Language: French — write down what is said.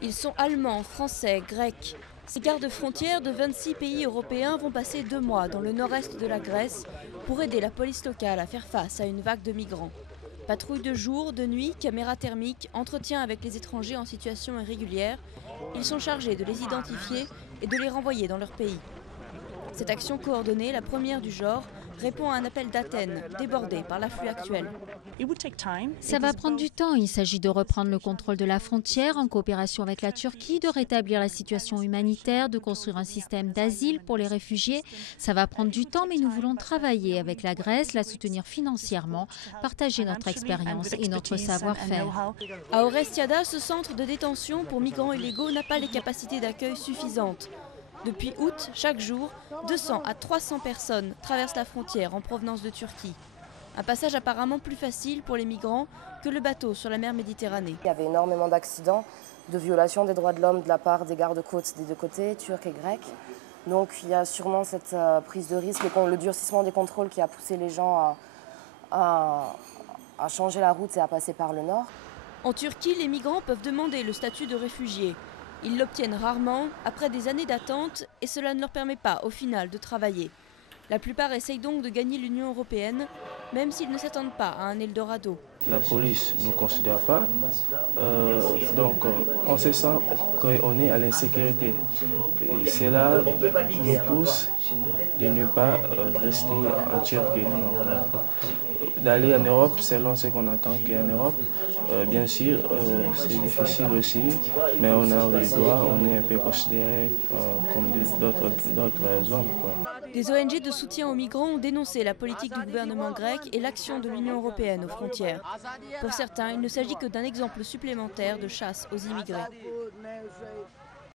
Ils sont allemands, français, grecs. Ces gardes-frontières de 26 pays européens vont passer 2 mois dans le nord-est de la Grèce pour aider la police locale à faire face à une vague de migrants. Patrouille de jour, de nuit, caméras thermiques, entretien avec les étrangers en situation irrégulière, ils sont chargés de les identifier et de les renvoyer dans leur pays. Cette action coordonnée, la première du genre, répond à un appel d'Athènes, débordé par l'afflux actuel. Ça va prendre du temps. Il s'agit de reprendre le contrôle de la frontière en coopération avec la Turquie, de rétablir la situation humanitaire, de construire un système d'asile pour les réfugiés. Ça va prendre du temps, mais nous voulons travailler avec la Grèce, la soutenir financièrement, partager notre expérience et notre savoir-faire. À Orestiada, ce centre de détention pour migrants illégaux n'a pas les capacités d'accueil suffisantes. Depuis août, chaque jour, 200 à 300 personnes traversent la frontière en provenance de Turquie. Un passage apparemment plus facile pour les migrants que le bateau sur la mer Méditerranée. Il y avait énormément d'accidents, de violations des droits de l'homme de la part des gardes-côtes des deux côtés, turcs et grecs. Donc il y a sûrement cette prise de risque et le durcissement des contrôles qui a poussé les gens à changer la route et à passer par le nord. En Turquie, les migrants peuvent demander le statut de réfugié. Ils l'obtiennent rarement, après des années d'attente, et cela ne leur permet pas, au final, de travailler. La plupart essayent donc de gagner l'Union européenne, même s'ils ne s'attendent pas à un Eldorado. La police ne nous considère pas, donc on se sent qu'on est à l'insécurité. Et cela nous pousse de ne pas rester en Turquie. D'aller en Europe selon ce qu'on attend qu'en Europe. Bien sûr, c'est difficile aussi, mais on a les droits, on est un peu considéré comme d'autres hommes, quoi. Des ONG de soutien aux migrants ont dénoncé la politique du gouvernement grec et l'action de l'Union européenne aux frontières. Pour certains, il ne s'agit que d'un exemple supplémentaire de chasse aux immigrés.